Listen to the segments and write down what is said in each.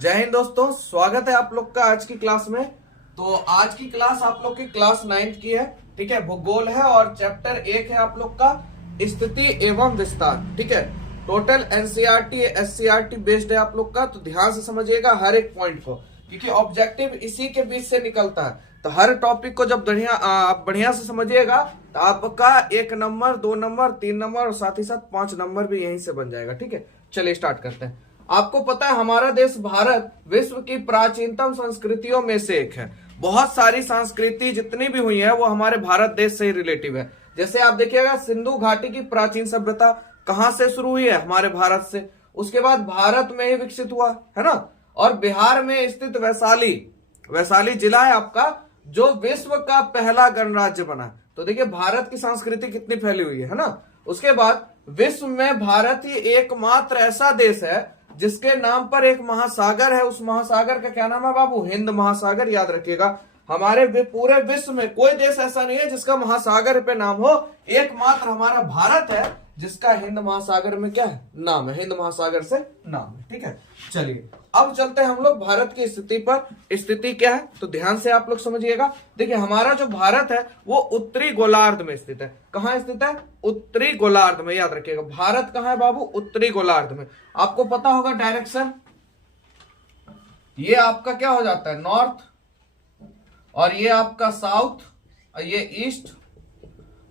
जय हिंद दोस्तों, स्वागत है आप लोग का आज की क्लास में। तो आज की क्लास आप लोग की क्लास 9th की है, ठीक है। भूगोल है और चैप्टर 1 है आप लोग का स्थिति एवं विस्तार, ठीक है। टोटल एनसीईआरटी एससीईआरटी बेस्ड है आप लोग का, तो ध्यान से समझिएगा हर एक पॉइंट को, क्योंकि ऑब्जेक्टिव इसी के बीच से निकलता है। तो हर टॉपिक को जब बढ़िया से समझिएगा तो आपका 1 नंबर 2 नंबर 3 नंबर और साथ ही साथ 5 नंबर भी यहीं से बन जाएगा, ठीक है। चलिए स्टार्ट करते हैं। आपको पता है हमारा देश भारत विश्व की प्राचीनतम संस्कृतियों में से एक है। बहुत सारी संस्कृति जितनी भी हुई है वो हमारे भारत देश से ही रिलेटिव है। जैसे आप देखिएगा सिंधु घाटी की प्राचीन सभ्यता कहां से शुरू हुई है? हमारे भारत से। उसके बाद भारत में ही विकसित हुआ है ना। और बिहार में स्थित वैशाली जिला है आपका, जो विश्व का पहला गणराज्य बना। तो देखिए भारत की संस्कृति कितनी फैली हुई है ना। उसके बाद विश्व में भारत ही एकमात्र ऐसा देश है जिसके नाम पर एक महासागर है। उस महासागर का क्या नाम है बाबू? हिंद महासागर। याद रखिएगा, हमारे पूरे विश्व में कोई देश ऐसा नहीं है जिसका महासागर पे नाम हो। एकमात्र हमारा भारत है जिसका हिंद महासागर में क्या है? नाम है। हिंद महासागर से नाम है, ठीक है। चलिए अब चलते हैं हम लोग भारत की स्थिति पर। स्थिति क्या है तो ध्यान से आप लोग समझिएगा। देखिए हमारा जो भारत है वो उत्तरी गोलार्ध में स्थित है। कहां स्थित है? उत्तरी गोलार्ध में। याद रखिएगा भारत कहां है बाबू? उत्तरी गोलार्ध में। आपको पता होगा डायरेक्शन, ये आपका क्या हो जाता है? नॉर्थ, और ये आपका साउथ, और ये ईस्ट,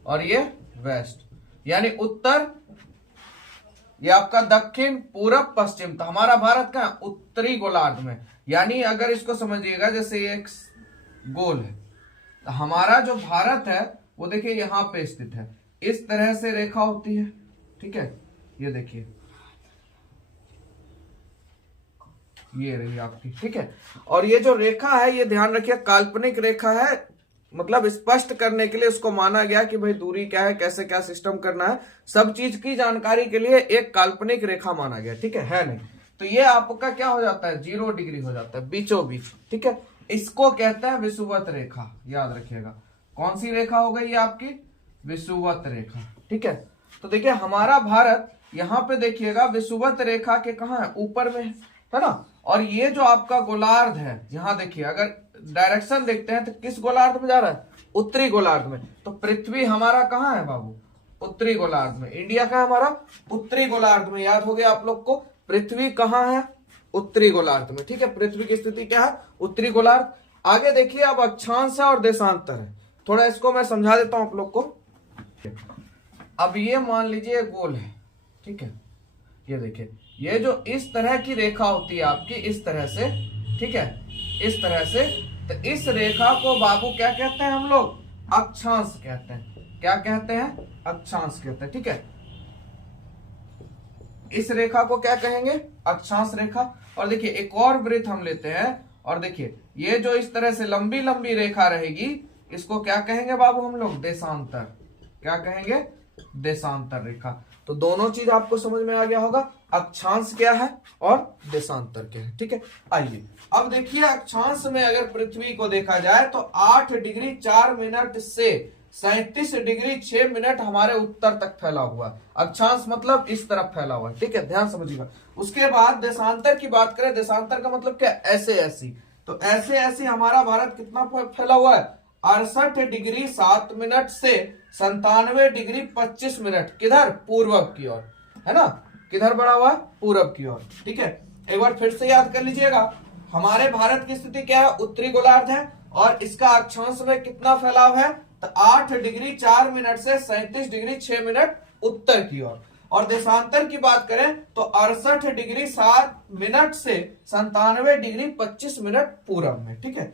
और ये वेस्ट, यानी उत्तर, ये आपका दक्षिण, पूरब, पश्चिम। तो हमारा भारत का उत्तरी गोलार्ध में। यानी अगर इसको समझिएगा जैसे एक गोल है, तो हमारा जो भारत है वो देखिए यहां पे स्थित है। इस तरह से रेखा होती है, ठीक है। ये देखिए ये रही आपकी, ठीक है। और ये जो रेखा है ये ध्यान रखिए काल्पनिक रेखा है, मतलब स्पष्ट करने के लिए उसको माना गया कि भाई दूरी क्या है, कैसे क्या सिस्टम करना है, सब चीज की जानकारी के लिए एक काल्पनिक रेखा माना गया, ठीक है नहीं। तो ये आपका क्या हो जाता है? 0 डिग्री हो जाता है, बीचों बीच, ठीक है। इसको कहते हैं विषुवत रेखा। याद रखिएगा कौन सी रेखा हो गई ये आपकी? विषुवत रेखा, ठीक है। तो देखिए हमारा भारत यहाँ पे देखिएगा विषुवत रेखा के कहा है? ऊपर में है ना। और ये जो आपका गोलार्ध है, यहाँ देखिए अगर डायरेक्शन देखते हैं तो किस गोलार्ध में जा रहा है? उत्तरी गोलार्ध में। तो पृथ्वी हमारा कहाँ है बाबू? उत्तरी गोलार्ध में। इंडिया का हमारा उत्तरी गोलार्ध में। याद हो गया आप लोग को? पृथ्वी कहाँ है? उत्तरी गोलार्ध में, ठीक है। पृथ्वी की स्थिति क्या है? उत्तरी गोलार्ध। आगे देखिए अब अक्षांश है और देशांतर है। थोड़ा इसको मैं समझा देता हूं आप लोग को। अब ये मान लीजिए गोल है, ठीक है। ये देखिए ये जो इस तरह की रेखा होती है आपकी, इस तरह से, ठीक है, इस तरह से। तो इस रेखा को बाबू क्या कहते हैं हम लोग? अक्षांश कहते हैं। क्या कहते हैं? अक्षांश कहते हैं, ठीक है। इस रेखा को क्या कहेंगे? अक्षांश रेखा। और देखिए एक और वृत्त हम लेते हैं, और देखिए ये जो इस तरह से लंबी लंबी रेखा रहेगी, इसको क्या कहेंगे बाबू हम लोग? देशांतर। क्या कहेंगे? देशांतर रेखा। तो दोनों चीज आपको समझ में आ गया होगा, अक्षांश क्या है और देशांतर क्या है, ठीक है। आइए अब देखिए अक्षांश में अगर पृथ्वी को देखा जाए तो 8 डिग्री 4 मिनट से 37 डिग्री 6 मिनट हमारे उत्तर तक फैला हुआ है। अक्षांश मतलब इस तरफ फैला हुआ है, ठीक है, ध्यान समझिएगा। उसके बाद देशांतर की बात करें, देशांतर का मतलब क्या? ऐसे ऐसी। तो ऐसे ऐसे हमारा भारत कितना फैला हुआ है? 68 डिग्री 7 मिनट से 97 डिग्री 25 मिनट। किधर? पूर्व की ओर, है ना। किधर बढ़ा हुआ है? पूरब की ओर, ठीक है। एक बार फिर से याद कर लीजिएगा, हमारे भारत की स्थिति क्या है? उत्तरी गोलार्ध है, और इसका अक्षांश में कितना फैलाव है? तो 8 डिग्री 4 मिनट से 37 डिग्री 6 मिनट उत्तर की ओर। और देशांतर की बात करें तो 68 डिग्री 7 मिनट से 97 डिग्री 25 मिनट पूरब में, ठीक है।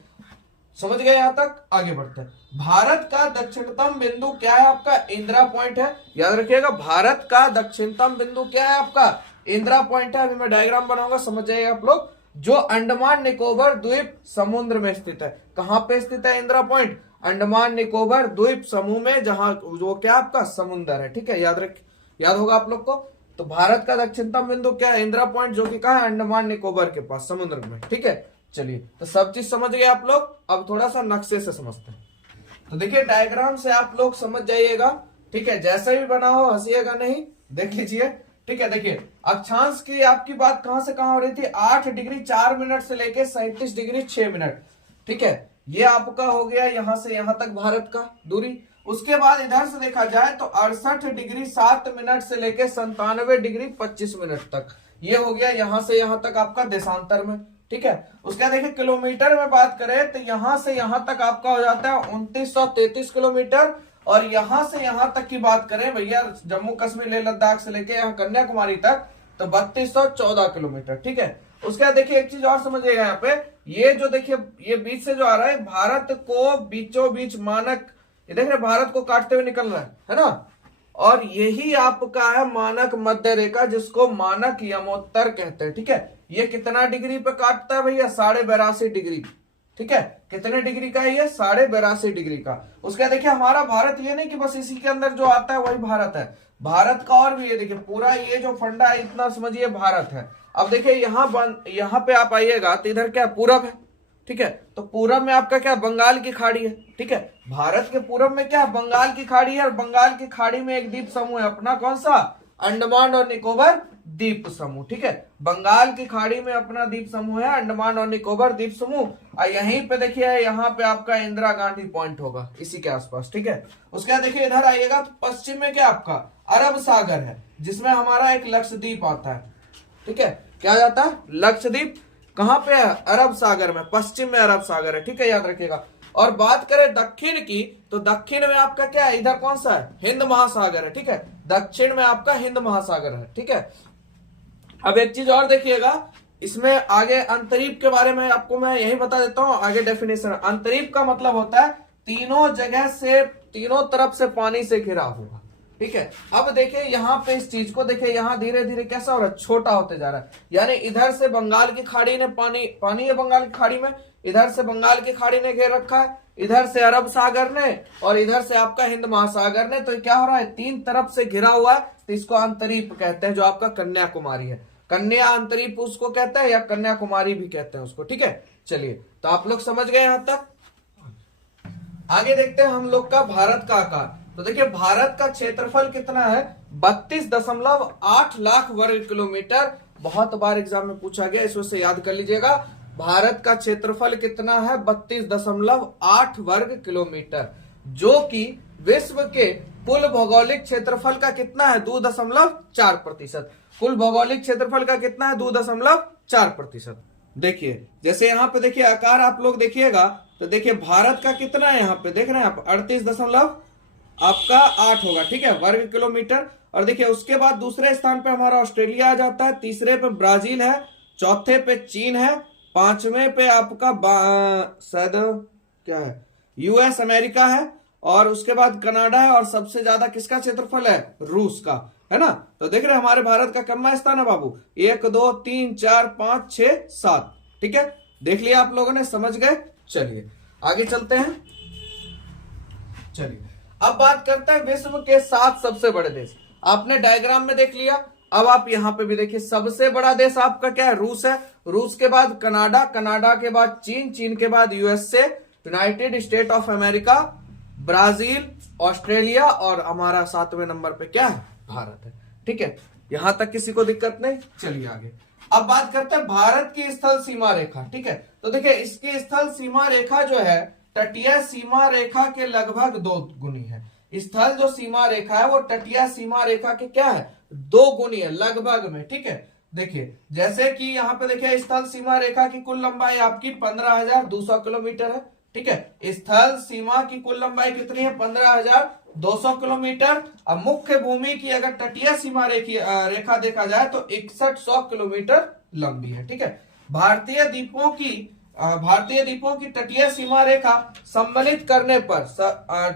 समझ गए यहां तक? आगे बढ़ते हैं। भारत का दक्षिणतम बिंदु क्या है आपका? इंदिरा पॉइंट है। याद रखिएगा भारत का दक्षिणतम बिंदु क्या है आपका? इंदिरा पॉइंट है। अभी मैं डायग्राम बनाऊंगा, समझ जाइए आप लोग। जो अंडमान निकोबार द्वीप समुद्र में स्थित है। कहां पे स्थित है इंदिरा पॉइंट? अंडमान निकोबार द्वीप समूह में, जहां जो क्या आपका समुद्र है, ठीक है। याद होगा आप लोग को। तो भारत का दक्षिणतम बिंदु क्या है? इंदिरा पॉइंट, जो कि कहा है? अंडमान निकोबार के पास, समुद्र में, ठीक है। चलिए तो सब चीज समझ गए आप लोग। अब थोड़ा सा नक्शे से समझते हैं। तो देखिए डायग्राम से आप लोग समझ जाइएगा, ठीक है। जैसा भी बना हो हंसिएगा नहीं, देख लीजिए। ठीक है। देखिए अक्षांश की आपकी बात कहां से कहां हो रही थी, 8 डिग्री 4 मिनट से लेके 37 डिग्री 6 मिनट। ठीक है, ये आपका हो गया यहां से यहां तक भारत का दूरी। उसके बाद इधर से देखा जाए तो 68 डिग्री 7 मिनट से लेके 97 डिग्री 25 मिनट तक, ये हो गया यहां से यहां तक आपका देशांतर में। ठीक है, उसके देखिए किलोमीटर में बात करें तो यहां से यहां तक आपका हो जाता है 2933 किलोमीटर। और यहां से यहां तक की बात करें भैया, जम्मू कश्मीर लेह लद्दाख से लेके यहाँ कन्याकुमारी तक, तो 3214 किलोमीटर। ठीक है, उसके बाद देखिए एक चीज और समझिएगा यहाँ पे, ये जो देखिए ये बीच से जो आ रहा है, भारत को बीचों बीच मानक, ये देख रहे भारत को काटते हुए निकल रहा है ना, और यही आपका है मानक मध्य रेखा, जिसको मानक यमोत्तर कहते हैं। ठीक है, ये कितना डिग्री पे काटता है भैया, 82.5 डिग्री। ठीक है, कितने डिग्री का है ये, 82.5 डिग्री का। उसका देखिए हमारा भारत ये नहीं कि बस इसी के अंदर जो आता है वही भारत है, भारत का और भी ये देखिए पूरा ये जो फंडा है इतना समझिए भारत है। अब देखिए यहाँ पे आप आइएगा तो इधर क्या पूरब है। ठीक है, तो पूरब में आपका क्या, बंगाल की खाड़ी है। ठीक है, भारत के पूरब में क्या, बंगाल की खाड़ी है, और बंगाल की खाड़ी में एक द्वीप समूह है अपना, कौन सा, अंडमान और निकोबार द्वीप समूह। ठीक है, बंगाल की खाड़ी में अपना द्वीप समूह है अंडमान और निकोबार द्वीप समूह, और यहीं पे देखिए यहाँ पे आपका इंदिरा गांधी पॉइंट होगा इसी के आसपास। ठीक है, उसके बाद देखिए इधर आइएगा तो पश्चिम में क्या आपका अरब सागर है, जिसमें हमारा एक लक्षद्वीप आता है। ठीक है, क्या जाता है, लक्षद्वीप कहां पे है, अरब सागर में, पश्चिम में अरब सागर है। ठीक है, याद रखिएगा। और बात करें दक्षिण की, तो दक्षिण में आपका क्या है, इधर कौन सा है, हिंद महासागर है। ठीक है, दक्षिण में आपका हिंद महासागर है। ठीक है, अब एक चीज और देखिएगा, इसमें आगे अंतरीप के बारे में आपको मैं यही बता देता हूं, आगे डेफिनेशन। अंतरीप का मतलब होता है तीनों जगह से, तीनों तरफ से पानी से घिरा हुआ। ठीक है, अब देखिए यहाँ पे इस चीज को देखिए, यहाँ धीरे धीरे कैसा हो रहा है, छोटा होते जा रहा है। यानी इधर से बंगाल की खाड़ी ने पानी है बंगाल की खाड़ी में, इधर से बंगाल की खाड़ी ने घेर रखा है, इधर से अरब सागर ने, और इधर से आपका हिंद महासागर ने। तो क्या हो रहा है, तीन तरफ से घिरा हुआ है, तो इसको अंतरीप कहते हैं, जो आपका कन्याकुमारी है। कन्या अंतरीप उसको कहते हैं, या कन्याकुमारी भी कहते हैं उसको। ठीक है, चलिए तो आप लोग समझ गए यहां तक। आगे देखते हैं हम लोग का भारत का आकार। तो देखिए भारत का क्षेत्रफल कितना है, 32.8 लाख वर्ग किलोमीटर। बहुत बार एग्जाम में पूछा गया, इस वजह से याद कर लीजिएगा। भारत का क्षेत्रफल कितना है, 32.8 वर्ग किलोमीटर, जो कि विश्व के कुल भौगोलिक क्षेत्रफल का कितना है, 2.4%। कुल भौगोलिक क्षेत्रफल का कितना है, 2.4%। देखिए जैसे यहाँ पे देखिए आकार आप लोग देखिएगा, तो देखिए भारत का कितना है, यहाँ पे देख रहे हैं आप 38.8 होगा। ठीक है, वर्ग किलोमीटर। और देखिए उसके बाद दूसरे स्थान पे हमारा ऑस्ट्रेलिया आ जाता है, तीसरे पे ब्राजील है, चौथे पे चीन है, पांचवें पे आपका शायद क्या है, यूएस अमेरिका है, और उसके बाद कनाडा है, और सबसे ज्यादा किसका क्षेत्रफल है, रूस का, है ना। तो देख रहे हैं हमारे भारत का कितना स्थान है बाबू, 1 2 3 4 5 6 7। ठीक है, देख लिया आप लोगों ने, समझ गए। चलिए आगे चलते हैं। चलिए अब बात करते हैं विश्व के 7 सबसे बड़े देश। आपने डायग्राम में देख लिया, अब आप यहां पे भी देखिए, सबसे बड़ा देश आपका क्या है, रूस है, रूस के बाद कनाडा, कनाडा के बाद चीन, चीन के बाद USA, United state of America, Brazil, Australia, और हमारा 7वें नंबर पे क्या है, भारत है। ठीक है, यहां तक किसी को दिक्कत नहीं। चलिए आगे अब बात करते हैं भारत की स्थल सीमा रेखा। ठीक है, तो देखिए इसकी स्थल सीमा रेखा जो है तटीय सीमा रेखा के लगभग 2 गुनी है। स्थल जो सीमा रेखा है वो तटीय सीमा रेखा के क्या है, 2 गुनी है लगभग में। ठीक है, देखिए जैसे कि यहाँ पे देखिए स्थल सीमा रेखा की कुल लंबाई आपकी 15,200 किलोमीटर है। ठीक है, स्थल सीमा की कुल लंबाई कितनी है, 15,200 किलोमीटर। अब मुख्य भूमि की अगर तटीय सीमा रेखा देखा जाए तो 6100 किलोमीटर लंबी है। ठीक है, भारतीय द्वीपों की तटीय सीमा रेखा सम्मिलित करने पर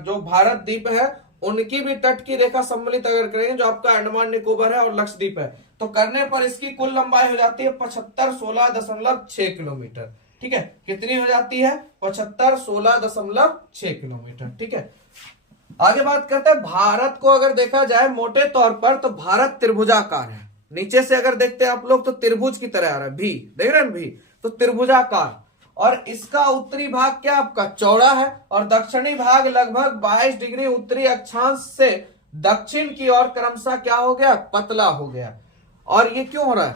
जो भारत द्वीप है उनकी भी तट की रेखा सम्मिलित अगर करेंगे, जो आपका अंडमान निकोबार है और लक्षद्वीप है, तो करने पर इसकी कुल लंबाई हो जाती है 7516.6 किलोमीटर। ठीक है, कितनी हो जाती है, 7516.6 किलोमीटर। ठीक है, आगे बात करते हैं भारत को अगर देखा जाए मोटे तौर पर, तो भारत त्रिभुजाकार है। नीचे से अगर देखते हैं आप लोग तो त्रिभुज की तरह आ रहा है, भी देख रहे हैं भी, तो त्रिभुजाकार। और इसका उत्तरी भाग क्या आपका चौड़ा है, और दक्षिणी भाग लगभग 22 डिग्री उत्तरी अक्षांश से दक्षिण की ओर क्रमशः क्या हो गया, पतला हो गया। और ये क्यों हो रहा है,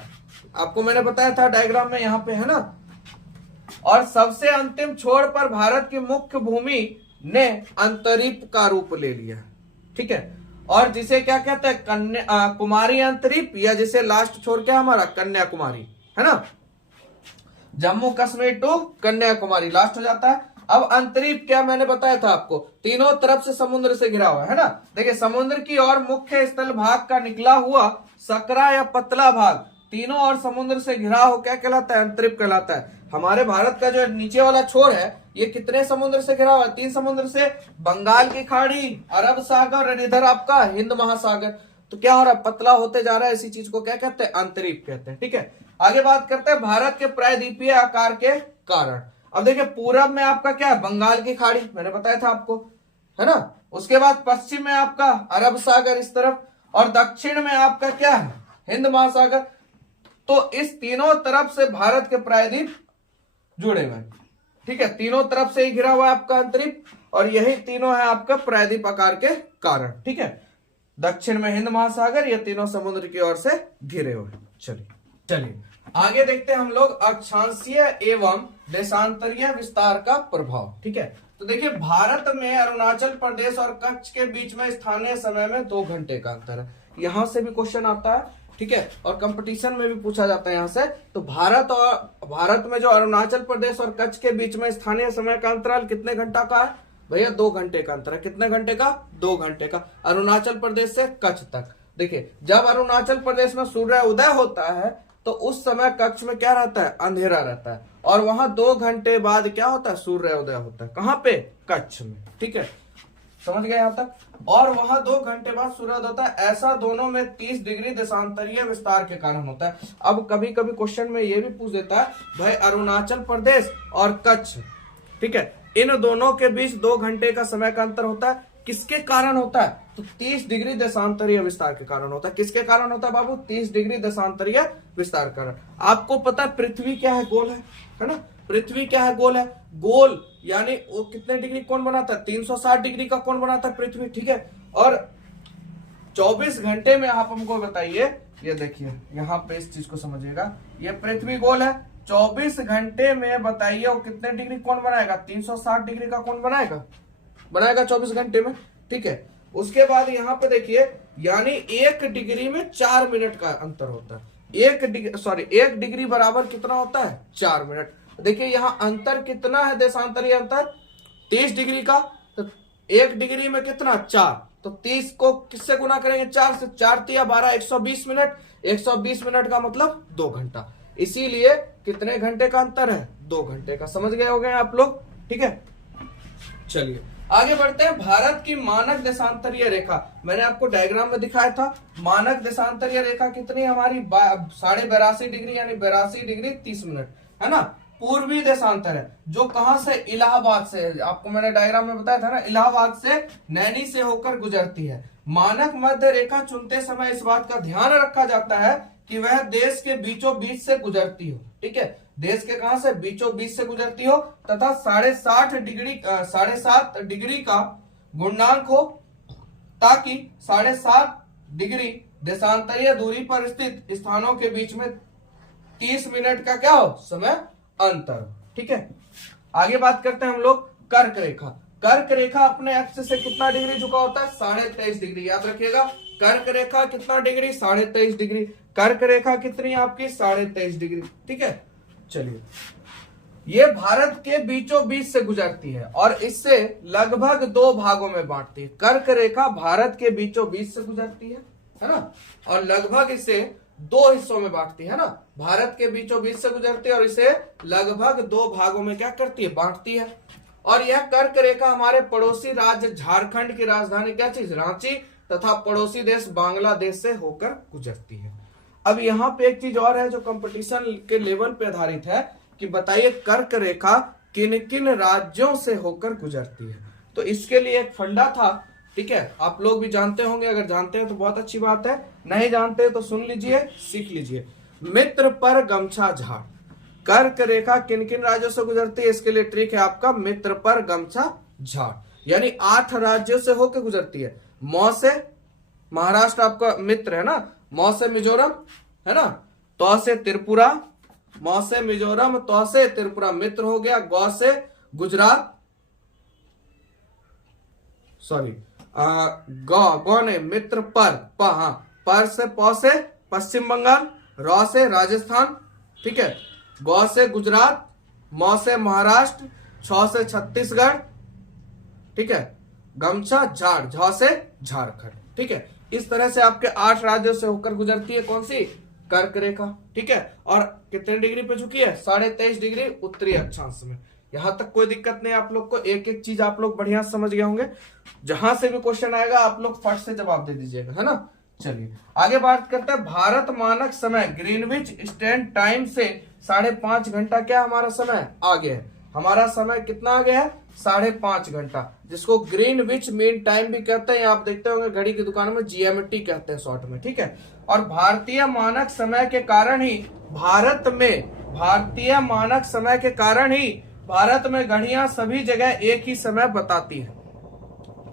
आपको मैंने बताया था डायग्राम में, यहां पे है ना। और सबसे अंतिम छोर पर भारत की मुख्य भूमि ने अंतरीप का रूप ले लिया, ठीक है। और जिसे क्या कहते हैं, कुमारी अंतरीप, या जिसे लास्ट छोर क्या हमारा, कन्याकुमारी, है ना। जम्मू कश्मीर टू कन्याकुमारी लास्ट हो जाता है। अब अंतरीप क्या मैंने बताया था आपको, तीनों तरफ से समुद्र से घिरा हुआ है ना। देखिए समुद्र की ओर मुख्य स्थल भाग का निकला हुआ सकरा या पतला भाग, तीनों ओर समुद्र से घिरा हो क्या कहलाता है, अंतरीप कहलाता है। हमारे भारत का जो नीचे वाला छोर है ये कितने समुद्र से घिरा हुआ है, 3 समुद्र से, बंगाल की खाड़ी, अरब सागर और इधर आपका हिंद महासागर। तो क्या हो रहा है, पतला होते जा रहा है, इसी चीज को क्या कहते हैं, अंतरीप कहते हैं, ठीक है। आगे बात करते हैं भारत के प्रायद्वीपीय आकार के कारण। अब देखिए पूरब में आपका क्या है, बंगाल की खाड़ी, मैंने बताया था आपको, है ना। उसके बाद पश्चिम में आपका अरब सागर इस तरफ, और दक्षिण में आपका क्या है, हिंद महासागर। तो इस तीनों तरफ से भारत के प्रायद्वीप जुड़े हुए, ठीक है, तीनों तरफ से ही घिरा हुआ है आपका अंतरिप, और यही तीनों है आपका प्रायद्वीप आकार के कारण, ठीक है। दक्षिण में हिंद महासागर, ये तीनों समुद्र की ओर से घिरे हुए। चलिए आगे देखते हैं हम लोग अक्षांशीय एवं देशांतरीय विस्तार का प्रभाव, ठीक है। तो देखिए भारत में अरुणाचल प्रदेश और कच्छ के बीच में स्थानीय समय में 2 घंटे का अंतर है। यहां से भी क्वेश्चन आता है, ठीक है, और कंपटीशन में भी पूछा जाता है यहां से। तो भारत में जो अरुणाचल प्रदेश और कच्छ के बीच में स्थानीय समय का अंतराल कितने घंटा का है भैया, 2 घंटे का अंतर है। कितने घंटे का, 2 घंटे का, अरुणाचल प्रदेश से कच्छ तक। देखिए जब अरुणाचल प्रदेश में सूर्य उदय होता है तो उस समय कच्छ में क्या रहता है, अंधेरा रहता है, और वहां 2 घंटे बाद क्या होता है, सूर्य उदय होता है। कहां पे, कच्छ में, ठीक है, समझ गए यहां तक। और वहां 2 घंटे बाद सूर्योदय होता है। ऐसा दोनों में 30 डिग्री देशांतरीय विस्तार के कारण होता है। अब कभी कभी क्वेश्चन में ये भी पूछ देता है भाई अरुणाचल प्रदेश और कच्छ, ठीक है, इन दोनों के बीच 2 घंटे का समय का अंतर होता है, किसके कारण होता है, तो 30 डिग्री देशांतरीय विस्तार के कारण होता है। किसके कारण होता है बाबू, 30 डिग्री देशांतरीय विस्तार के कारण। आपको पता है पृथ्वी क्या है, गोल है ना। पृथ्वी क्या है, गोल है। गोल यानी वो कितने डिग्री कोण बनाता है, 360 डिग्री का कोण बनाता है पृथ्वी, ठीक है। और 24 घंटे में आप हमको बताइए, ये देखिए यहाँ पे इस चीज को समझिएगा, ये पृथ्वी गोल है, 24 घंटे में बताइए वो कितने डिग्री कोण बनाएगा, 360 डिग्री का कोण बनाएगा 24 घंटे में, ठीक है। उसके बाद यहाँ पे देखिए यानी 1 डिग्री में 4 मिनट का अंतर होता है। 1 डिग्री बराबर कितना होता है, 4 मिनट। देखिए यहाँ अंतर कितना है, देशांतरीय अंतर 30 डिग्री का, तो 1 डिग्री में कितना, 4, तो 30 को किससे गुना करेंगे, 4 से, 4 तिया 12, 120 मिनट, 120 मिनट का मतलब 2 घंटा। इसीलिए कितने घंटे का अंतर है, 2 घंटे का। समझ गए हो गए आप लोग, ठीक है। चलिए आगे बढ़ते हैं। भारत की मानक देशांतरीय रेखा, मैंने आपको डायग्राम में दिखाया था। मानक देशांतरीय रेखा कितनी हमारी, 82.5 डिग्री, यानी 82 डिग्री 30 मिनट, है ना। पूर्वी देशांतर है जो कहां से, इलाहाबाद से, आपको मैंने डायग्राम में बताया था ना, इलाहाबाद से नैनी से होकर गुजरती है। मानक मध्य रेखा चुनते समय इस बात का ध्यान रखा जाता है कि वह देश के बीचों बीच से गुजरती हो, ठीक है, देश के कहां से, बीचों बीच से गुजरती हो, तथा 7.5 डिग्री का गुणांक हो, ताकि 7.5 डिग्री देशांतरीय दूरी पर स्थित स्थानों के बीच में 30 मिनट का क्या हो, समय अंतर, ठीक है। आगे बात करते हैं हम लोग कर्क रेखा। कर्क रेखा अपने अक्ष से कितना डिग्री झुका होता है, 23.5 डिग्री, याद रखिएगा। कर्क रेखा कितना डिग्री, 23.5 डिग्री। कर्क रेखा कितनी आपकी, 23.5 डिग्री, ठीक है। चलिए ये भारत के बीचों बीच से गुजरती है और इससे लगभग 2 भागों में बांटती है। कर्क रेखा भारत के बीचों बीच से गुजरती है ना, और लगभग इसे 2 हिस्सों में बांटती है ना। भारत के बीचों बीच से गुजरती है और इसे लगभग 2 भागों में क्या करती है, बांटती है। और यह कर्क रेखा हमारे पड़ोसी राज्य झारखंड की राजधानी क्या चीज, रांची, तथा पड़ोसी देश बांग्लादेश से होकर गुजरती है। अब यहाँ पे एक चीज और है जो कंपटीशन के लेवल पे आधारित है कि बताइए कर्क रेखा किन किन राज्यों से होकर गुजरती है। तो इसके लिए एक फंडा था, ठीक है, आप लोग भी जानते होंगे, अगर जानते हैं तो बहुत अच्छी बात है, नहीं जानते तो सुन लीजिए, सीख लीजिए। मित्र पर गमछा झाड़, कर्क रेखा किन किन राज्यों से गुजरती है, इसके लिए ट्रिक है आपका मित्र पर गमछा झाड़, यानी 8 राज्यों से होकर गुजरती है। मौ से, महाराष्ट्र आपका मित्र है ना, मौ से मिजोरम है ना, तो से त्रिपुरा, मौ से मिजोरम, तो से त्रिपुरा मित्र हो गया, गौ से गुजरात, सॉरी गौ ने मित्र पर, हाँ पर से पौ से पश्चिम बंगाल, रौ से राजस्थान, ठीक है, गौ से गुजरात, मौ से महाराष्ट्र, छ से छत्तीसगढ़, ठीक है, गमछा झाड़, झ से झारखंड, ठीक है। इस तरह से आपके 8 राज्यों से होकर गुजरती है कौन सी, कर्क रेखा, ठीक है। और कितने डिग्री पे झुकी है, 23.5 डिग्री उत्तरी अक्षांश में। यहां तक कोई दिक्कत नहीं, आप लोग को एक एक चीज आप लोग बढ़िया समझ गए होंगे। जहां से भी क्वेश्चन आएगा आप लोग फट से जवाब दे दीजिएगा, है ना। चलिए आगे बात करते हैं। भारत मानक समय ग्रीनविच स्टैंड टाइम से 5.5 घंटा क्या हमारा समय आगे है। हमारा समय कितना आगे है, 5.5 घंटा, जिसको ग्रीनविच मीन टाइम भी कहते हैं। आप देखते होंगे घड़ी की दुकानों में जीएमटी कहते हैं शॉर्ट में, ठीक है। और भारतीय मानक समय के कारण ही भारत में घड़ियां सभी जगह एक ही समय बताती है,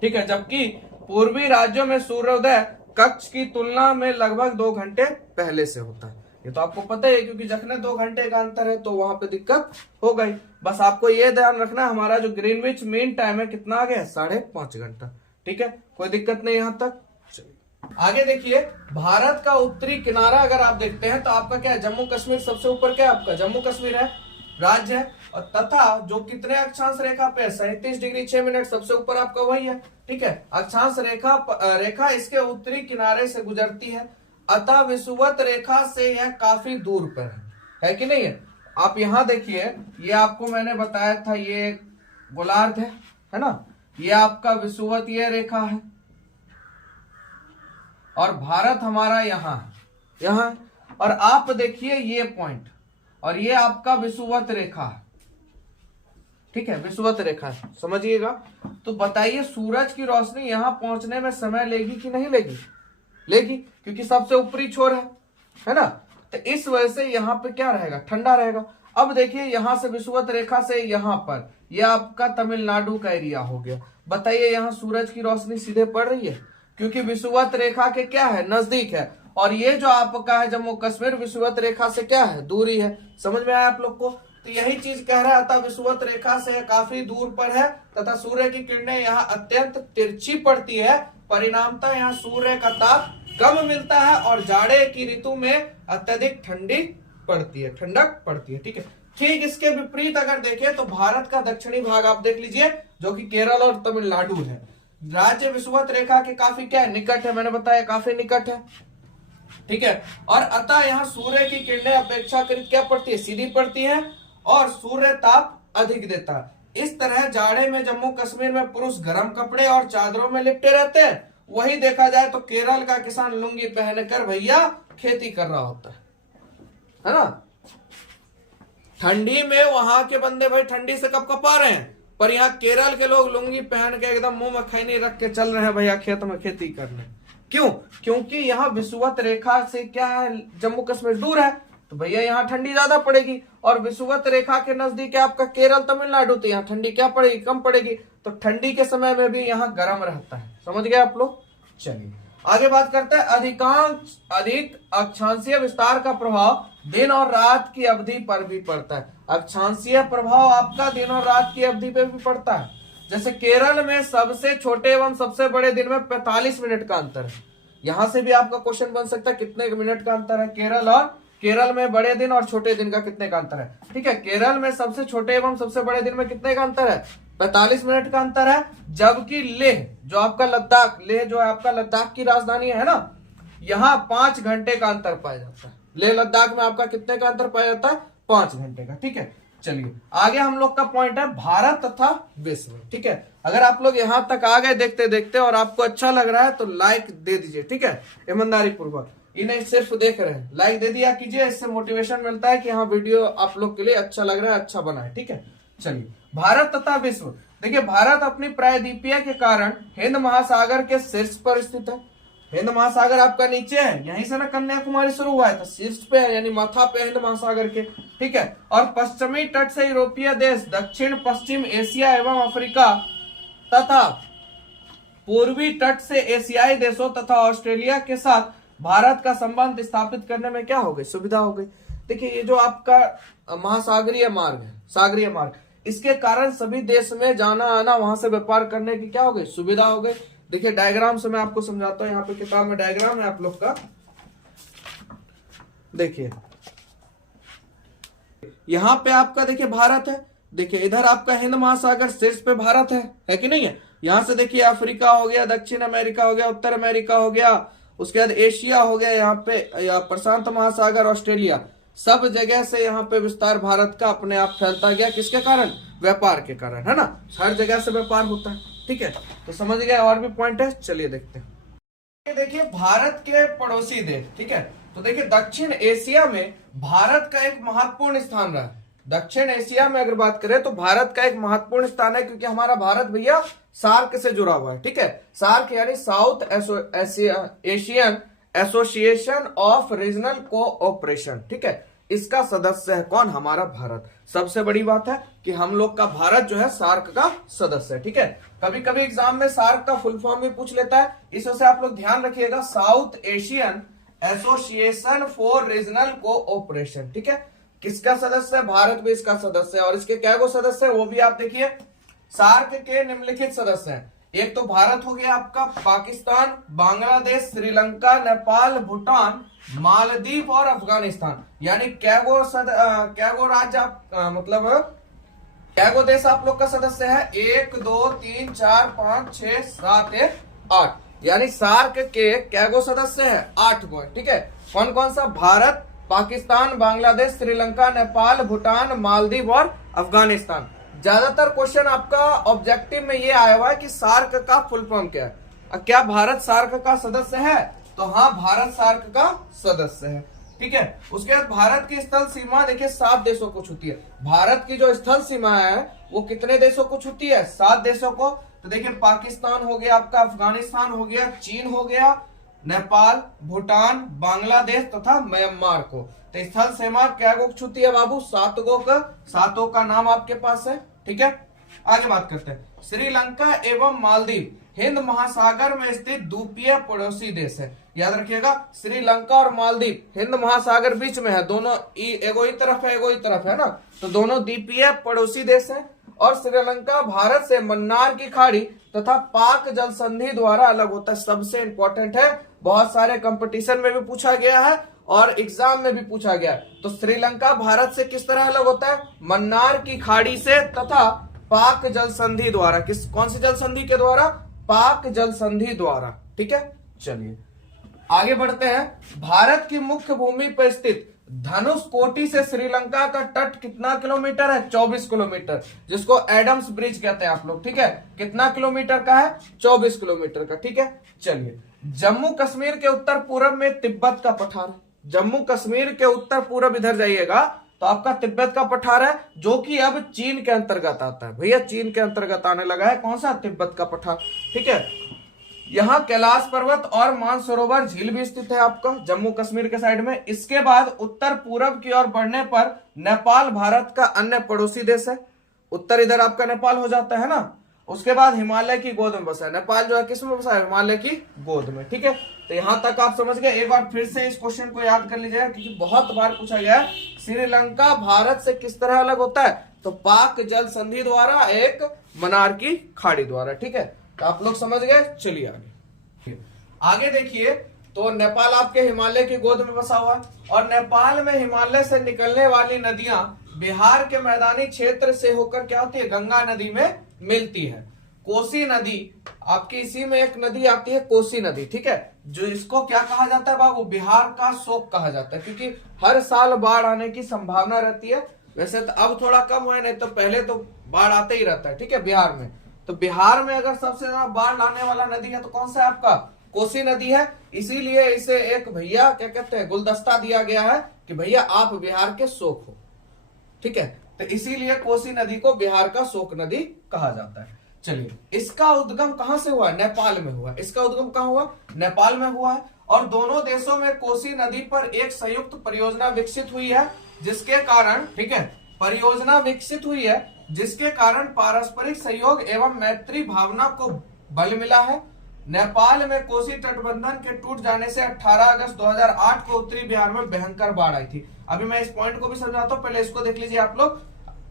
ठीक है। जबकि पूर्वी राज्यों में सूर्योदय कक्ष की तुलना में लगभग 2 घंटे पहले से होता है। ये तो आपको पता है, क्योंकि जखने 2 घंटे का अंतर है तो वहां पे दिक्कत हो गई। बस आपको ये ध्यान रखना है, हमारा जो ग्रीनविच मीन टाइम है कितना आ गया, 5.5 घंटा, ठीक है। कोई दिक्कत नहीं यहां तक। चलिए आगे देखिए, भारत का उत्तरी किनारा अगर आप देखते हैं तो आपका क्या है, जम्मू कश्मीर सबसे ऊपर क्या है, आपका जम्मू कश्मीर है, राज्य है। और तथा जो कितने अक्षांश रेखा पे 37 डिग्री 6 मिनट सबसे ऊपर आपका वही है, ठीक है। अक्षांश रेखा इसके उत्तरी किनारे से गुजरती है, अतः विषुवत रेखा से यह काफी दूर पर है कि नहीं है। आप यहां देखिए, ये आपको मैंने बताया था, ये गोलार्ध है ना, ये आपका विषुवत ये रेखा है, और भारत हमारा यहाँ, और आप देखिए ये पॉइंट, और ये आपका विषुवत रेखा है, ठीक है, विषुवत रेखा है, समझिएगा। तो बताइए सूरज की रोशनी यहां पहुंचने में समय लेगी कि नहीं लेगी, लेगी, क्योंकि सबसे ऊपरी छोर है ना। तो इस वजह से यहाँ पे क्या रहेगा, ठंडा रहेगा। अब देखिए यहां से विषुवत रेखा से यहाँ पर, यह आपका तमिलनाडु का एरिया हो गया। बताइए यहाँ सूरज की रोशनी सीधे पड़ रही है, क्योंकि विषुवत रेखा के क्या है, नजदीक है। और ये जो आपका है जम्मू कश्मीर, विषुवत रेखा से क्या है, दूरी है। समझ में आया आप लोग को। तो यही चीज कह रहा था, विषुवत रेखा से काफी दूर पर है तथा सूर्य की किरणें यहाँ अत्यंत तिरछी पड़ती है। परिणामतः यहाँ सूर्य का ताप कम मिलता है और जाड़े की ऋतु में अत्यधिक ठंडी पड़ती है, ठंडक पड़ती है, ठीक है। ठीक इसके विपरीत अगर देखें तो भारत का दक्षिणी भाग आप देख लीजिए, जो कि केरल और तमिलनाडु है। राज्य विषुवत रेखा के काफी क्या है, निकट है, मैंने बताया काफी निकट है, ठीक है। और अतः यहाँ सूर्य की किरणें अपेक्षाकृत क्या पड़ती है, सीधी पड़ती है, और सूर्य ताप अधिक देता है। इस तरह जाड़े में जम्मू कश्मीर में पुरुष गर्म कपड़े और चादरों में लिपटे रहते हैं। वही देखा जाए तो केरल का किसान लुंगी पहनकर भैया खेती कर रहा होता है ना। ठंडी में वहां के बंदे भाई ठंडी से कपकपा रहे हैं, पर यहाँ केरल के लोग लुंगी पहन के एकदम मुंह में खैनी रख के चल रहे हैं भैया खेत में खेती करने। क्यों, क्योंकि यहाँ विषुवत रेखा से क्या है, जम्मू कश्मीर दूर है, तो भैया यहाँ ठंडी ज्यादा पड़ेगी। और विषुवत रेखा के नजदीक है आपका केरल तमिलनाडु, तो यहाँ ठंडी क्या पड़ेगी, कम पड़ेगी। तो ठंडी के समय में भी यहाँ गर्म रहता है। समझ गए आप लोग। चलिए आगे बात करते हैं। अधिक अक्षांशीय विस्तार का प्रभाव दिन और रात की अवधि पर भी पड़ता है। अक्षांशीय प्रभाव आपका दिन और रात की अवधि पे भी पड़ता है। जैसे केरल में सबसे छोटे एवं सबसे बड़े दिन में 45 मिनट का अंतर है। यहां से भी आपका क्वेश्चन बन सकता है, कितने मिनट का अंतर है केरल में बड़े दिन और छोटे दिन का कितने का अंतर है, ठीक है। केरल में सबसे छोटे एवं सबसे बड़े दिन में कितने का अंतर है, 45 मिनट का अंतर है। जबकि लेह जो आपका लेह जो है आपका लद्दाख की राजधानी है ना, यहाँ 5 घंटे का अंतर पाया जाता है। लेह लद्दाख में आपका कितने का अंतर पाया जाता है, 5 घंटे का, ठीक है। चलिए आगे हम लोग का पॉइंट है भारत तथा विश्व, ठीक है। अगर आप लोग यहां तक आ गए देखते देखते और आपको अच्छा लग रहा है तो लाइक दे दीजिए, ठीक है, ईमानदारी पूर्वक। इन्हें सिर्फ देख रहे हैं, लाइक दे दिया कीजिए, इससे मोटिवेशन मिलता है कि हाँ वीडियो आप लोग के लिए अच्छा लग रहा है, अच्छा बना है, ठीक है। चलिए भारत तथा विश्व, देखिए भारत अपनी प्रायद्वीपीय के कारण हिंद महासागर के शीर्ष पर स्थित है। हिंद महासागर आपका नीचे है, यहीं से ना कन्याकुमारी शुरू हुआ है, तो शीर्ष पे है, यानी माथा पे हिंद महासागर के, ठीक है। और पश्चिमी तट से यूरोपीय देश, दक्षिण पश्चिम एशिया एवं अफ्रीका तथा पूर्वी तट से एशियाई देशों तथा ऑस्ट्रेलिया के साथ भारत का संबंध स्थापित करने में क्या हो गई, सुविधा हो गई। देखिए ये जो आपका महासागरीय मार्ग है, सागरीय मार्ग, इसके कारण सभी देश में जाना आना, वहां से व्यापार करने की क्या हो गई, सुविधा हो गई। देखिए डायग्राम से मैं आपको समझाता हूँ, यहाँ पे किताब में डायग्राम है आप लोग का, देखिए यहाँ पे आपका देखिए भारत है, देखिए इधर आपका हिंद महासागर शीर्ष पे भारत है कि नहीं है। यहां से देखिए अफ्रीका हो गया, दक्षिण अमेरिका हो गया, उत्तर अमेरिका हो गया, उसके बाद एशिया हो गया, यहाँ पे प्रशांत महासागर, ऑस्ट्रेलिया, सब जगह से यहाँ पे विस्तार भारत का अपने आप फैलता गया। किसके कारण, व्यापार के कारण, है ना, हर जगह से व्यापार होता है। ठीक है, तो समझ गए। और भी पॉइंट है, चलिए देखते हैं। देखिए भारत के पड़ोसी देश, ठीक है, तो देखिए दक्षिण एशिया में भारत का एक महत्वपूर्ण स्थान रहा है। दक्षिण एशिया में अगर बात करें तो भारत का एक महत्वपूर्ण स्थान है, क्योंकि हमारा भारत भैया सार्क से जुड़ा हुआ है। ठीक है, सार्क यानी south Asian association of regional cooperation, ठीक है, इसका सदस्य है कौन, हमारा भारत। सबसे बड़ी बात है कि हम लोग का भारत जो है सार्क का सदस्य है। ठीक है, कभी कभी एग्जाम में सार्क का फुल फॉर्म भी पूछ लेता है, इस वजह से आप लोग ध्यान रखिएगा, south Asian association for regional cooperation. ठीक है, किसका सदस्य है, भारत भी इसका सदस्य है। और इसके क्या गो सदस्य है वो भी आप देखिए, सार्क के निम्नलिखित सदस्य हैं। एक तो भारत हो गया आपका, पाकिस्तान, बांग्लादेश, श्रीलंका, नेपाल, भूटान, मालदीव और अफगानिस्तान। यानी क्या गो राज्य मतलब क्या गो देश आप लोग का सदस्य है, 1 2 3 4 5 6 7 8, यानी सार्क के क्या गो सदस्य है, 8 गो। ठीक है, कौन कौन सा, भारत, पाकिस्तान, बांग्लादेश, श्रीलंका, नेपाल, भूटान, मालदीव और अफगानिस्तान। ज्यादातर क्वेश्चन आपका ऑब्जेक्टिव में ये आया हुआ है कि सार्क का फुल फॉर्म क्या है। क्या भारत सार्क का सदस्य है, तो हाँ भारत सार्क का सदस्य है। ठीक है, उसके बाद भारत की स्थल सीमा देखिए 7 देशों को छूती है। भारत की जो स्थल सीमा है वो कितने देशों को छूती है, 7 देशों को। तो देखिए पाकिस्तान हो गया आपका, अफगानिस्तान हो गया, चीन हो गया, नेपाल, भूटान, बांग्लादेश तथा म्यांमार को। तो स्थल सीमा क्या गो छूती है बाबू, 7 गो का, 7 का नाम आपके पास है। ठीक है, आगे बात करते हैं। श्रीलंका एवं मालदीव हिंद महासागर में स्थित द्वीपीय पड़ोसी देश है। याद रखिएगा, श्रीलंका और मालदीव हिंद महासागर बीच में है, दोनों एगो ही तरफ है, एगो ही तरफ है ना, तो दोनों द्वीपीय पड़ोसी देश है। और श्रीलंका भारत से मन्नार की खाड़ी तथा पाक जल संधि द्वारा अलग होता है। सबसे इंपॉर्टेंट है, बहुत सारे कंपटीशन में भी पूछा गया है और एग्जाम में भी पूछा गया। तो श्रीलंका भारत से किस तरह अलग होता है, मन्नार की खाड़ी से तथा पाक जल संधि द्वारा। कौन सी जल संधि के द्वारा, पाक जल संधि द्वारा। ठीक है, चलिए आगे बढ़ते हैं। भारत की मुख्य भूमि पर स्थित धनुष कोटी से श्रीलंका का तट कितना किलोमीटर है, 24 किलोमीटर, जिसको एडम्स ब्रिज कहते हैं आप लोग। ठीक है, कितना किलोमीटर का है, 24 किलोमीटर का। ठीक है, चलिए जम्मू कश्मीर के उत्तर पूर्व में तिब्बत का पठार, जम्मू कश्मीर के उत्तर पूर्व इधर जाइएगा तो आपका तिब्बत का पठार है, जो कि अब चीन के अंतर्गत आता है। भैया चीन के अंतर्गत आने लगा है, कौन सा, तिब्बत का पठार। ठीक है, यहाँ कैलाश पर्वत और मानसरोवर झील भी स्थित है आपका जम्मू कश्मीर के साइड में। इसके बाद उत्तर पूर्व की ओर बढ़ने पर नेपाल भारत का अन्य पड़ोसी देश है। उत्तर इधर आपका नेपाल हो जाता है ना। उसके बाद हिमालय की गोद में बसा है नेपाल, जो है किस में बसा है, हिमालय की गोद में। ठीक है, तो यहां तक आप समझ गए। एक बार फिर से इस क्वेश्चन को याद कर लीजिएगा, क्योंकि बहुत बार पूछा गया है। श्रीलंका भारत से किस तरह अलग होता है, तो पाक जल संधि द्वारा, एक मन्नार की खाड़ी द्वारा। ठीक है, तो आप लोग समझ गए। चलिए आगे देखिए, तो नेपाल आपके हिमालय की गोद में बसा हुआ है, और नेपाल में हिमालय से निकलने वाली नदियां बिहार के मैदानी क्षेत्र से होकर क्या होती है, गंगा नदी में मिलती है। कोसी नदी आपकी, इसी में एक नदी आती है कोसी नदी। ठीक है, जो इसको क्या कहा जाता है बाबू, बिहार का शोक कहा जाता है, क्योंकि हर साल बाढ़ आने की संभावना रहती है। वैसे तो अब थोड़ा कम हुआ है, नहीं तो पहले तो बाढ़ आते ही रहता है। ठीक है, बिहार में, तो बिहार में अगर सबसे ज्यादा बाढ़ लाने वाला नदी है तो कौन सा है आपका, कोसी नदी है। इसीलिए इसे एक भैया क्या कहते हैं, गुलदस्ता दिया गया है कि भैया आप बिहार के शोक हो। ठीक है, तो इसीलिए कोसी नदी को बिहार का शोक नदी कहा जाता है। चलिए, इसका उद्गम कहां से हुआ, नेपाल में हुआ। इसका उद्गम कहां हुआ, नेपाल में हुआ है। और दोनों देशों में कोसी नदी पर एक संयुक्त परियोजना विकसित हुई है, जिसके कारण, ठीक है, परियोजना विकसित हुई है जिसके कारण पारस्परिक सहयोग एवं मैत्री भावना को बल मिला है। नेपाल में कोसी तटबंधन के टूट जाने से 18 अगस्त 2008 को उत्तरी बिहार में भयंकर बाढ़ आई थी। अभी मैं इस पॉइंट को भी समझाता हूँ, पहले इसको देख लीजिए आप लोग।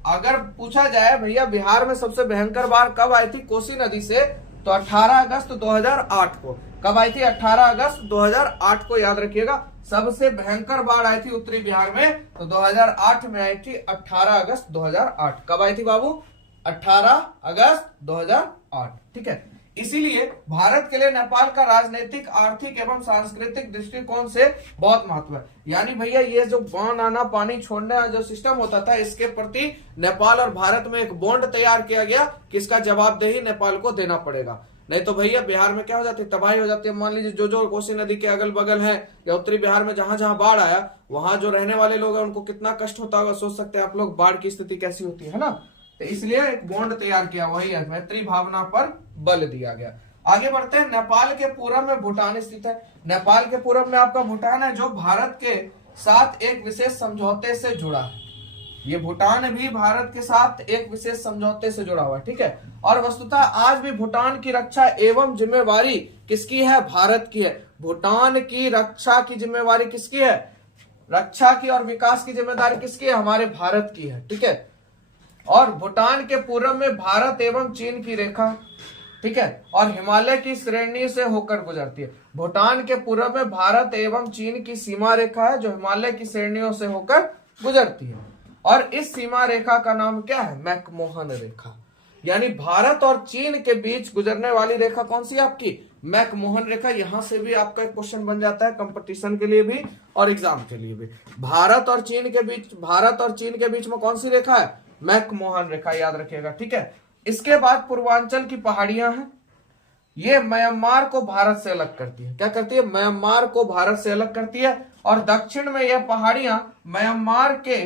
अगर पूछा जाए भैया बिहार में सबसे भयंकर बाढ़ कब आई थी कोसी नदी से, तो 18 अगस्त 2008 को। कब आई थी? 18 अगस्त 2008 को, याद रखिएगा। सबसे भयंकर बाढ़ आई थी उत्तरी बिहार में, तो 2008 में आई थी, 18 अगस्त 2008। कब आई थी बाबू? 18 अगस्त 2008। ठीक है। इसीलिए भारत के लिए नेपाल का राजनीतिक, आर्थिक एवं सांस्कृतिक दृष्टिकोण से बहुत महत्व है। यानी भैया ये जो बाण आना पानी छोड़ने जो सिस्टम होता था, इसके प्रति नेपाल और भारत में एक बॉन्ड तैयार किया गया कि इसका जवाबदेही नेपाल को देना पड़ेगा। नहीं तो भैया बिहार में क्या हो जाती है? तबाही हो जाती है। मान लीजिए जो जो कोसी नदी के अगल बगल है या उत्तरी बिहार में जहां जहां बाढ़ आया, वहां जो रहने वाले लोग हैं उनको कितना कष्ट होता होगा, सोच सकते हैं आप लोग बाढ़ की स्थिति कैसी होती है ना। तो इसलिए एक बॉन्ड तैयार किया, वही है मैत्री भावना पर बल दिया गया। आगे बढ़ते हैं। नेपाल के पूरब में भूटान स्थित है। नेपाल के पूरब में आपका भूटान है, जो भारत के साथ एक विशेष समझौते से जुड़ा है। ये भूटान भी भारत के साथ एक विशेष समझौते से जुड़ा हुआ है। ठीक है। और वस्तुतः आज भी भूटान की रक्षा एवं जिम्मेवारी किसकी है? भारत की है। भूटान की रक्षा की जिम्मेवारी किसकी है? रक्षा की और विकास की जिम्मेदारी किसकी है? हमारे भारत की है। ठीक है। और भूटान के पूर्व में भारत एवं चीन की रेखा, ठीक है, और हिमालय की श्रेणी से होकर गुजरती है। भूटान के पूर्व में भारत एवं चीन की सीमा रेखा है, जो हिमालय की श्रेणियों से होकर गुजरती है। और इस सीमा रेखा का नाम क्या है? मैकमोहन रेखा। यानी भारत और चीन के बीच गुजरने वाली रेखा कौन सी है आपकी? मैकमोहन रेखा। यहां से भी आपका एक क्वेश्चन बन जाता है कंपटीशन के लिए भी और एग्जाम के लिए भी। भारत और चीन के बीच में कौन सी रेखा है? मैकमोहन रेखा, याद रखिएगा। ठीक है। इसके बाद पूर्वांचल की पहाड़ियां हैं, ये म्यांमार को भारत से अलग करती है। क्या करती है? म्यांमार को भारत से अलग करती है। और दक्षिण में यह पहाड़ियां म्यांमार के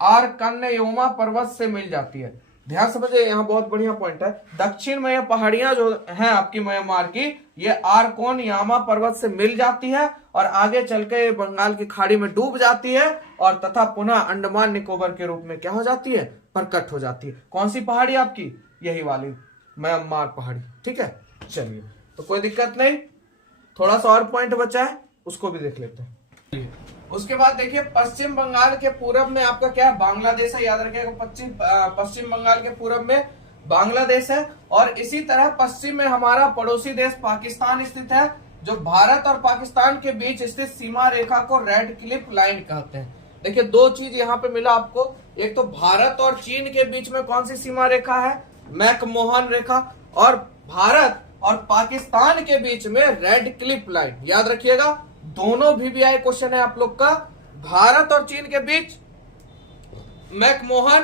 आरकन्नयोमा पर्वत से मिल जाती है। ध्यान समझिए, यहाँ बहुत बढ़िया पॉइंट है। दक्षिण में यह पहाड़ियां जो हैं आपकी म्यांमार की, ये आरकोनयामा पर्वत से मिल जाती है और आगे चल के बंगाल की खाड़ी में डूब जाती है और तथा पुनः अंडमान निकोबार के रूप में क्या हो जाती है? प्रकट हो जाती है। कौन सी पहाड़ी आपकी? यही वाली म्यांमार पहाड़ी। ठीक है। चलिए, तो कोई दिक्कत नहीं, थोड़ा सा और पॉइंट बचा है, उसको भी देख लेते हैं। उसके बाद देखिए, पश्चिम बंगाल के पूरब में आपका क्या है? बांग्लादेश है। याद रखिएगा, पश्चिम बंगाल के पूरब में बांग्लादेश है। और इसी तरह पश्चिम में हमारा पड़ोसी देश पाकिस्तान स्थित है, जो भारत और पाकिस्तान के बीच स्थित सीमा रेखा को रेड क्लिफ लाइन कहते हैं। देखिए, दो चीज यहाँ पे मिला आपको। एक तो भारत और चीन के बीच में कौन सी सीमा रेखा है? मैकमोहन रेखा। और भारत और पाकिस्तान के बीच में रेड क्लिफ लाइन। याद रखिएगा, दोनों VVI क्वेश्चन है आप लोग का। भारत और चीन के बीच मैकमोहन,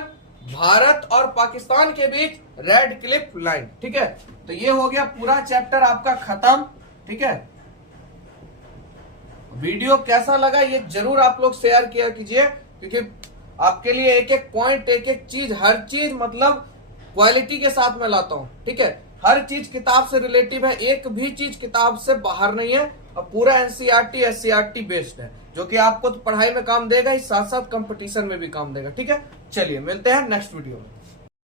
भारत और पाकिस्तान के बीच रेड क्लिफ लाइन। ठीक है। तो ये हो गया पूरा चैप्टर आपका खत्म। ठीक है। वीडियो कैसा लगा ये जरूर आप लोग शेयर किया कीजिए, क्योंकि आपके लिए एक एक पॉइंट, एक एक चीज, हर चीज मतलब क्वालिटी के साथ में लाता हूं। ठीक है। हर चीज किताब से रिलेटिव है, एक भी चीज किताब से बाहर नहीं है। और पूरा NCERT SCERT बेस्ड है, जो कि आपको तो पढ़ाई में काम देगा ही, साथ साथ कंपटीशन में भी काम देगा। ठीक है। चलिए, मिलते हैं नेक्स्ट वीडियो में।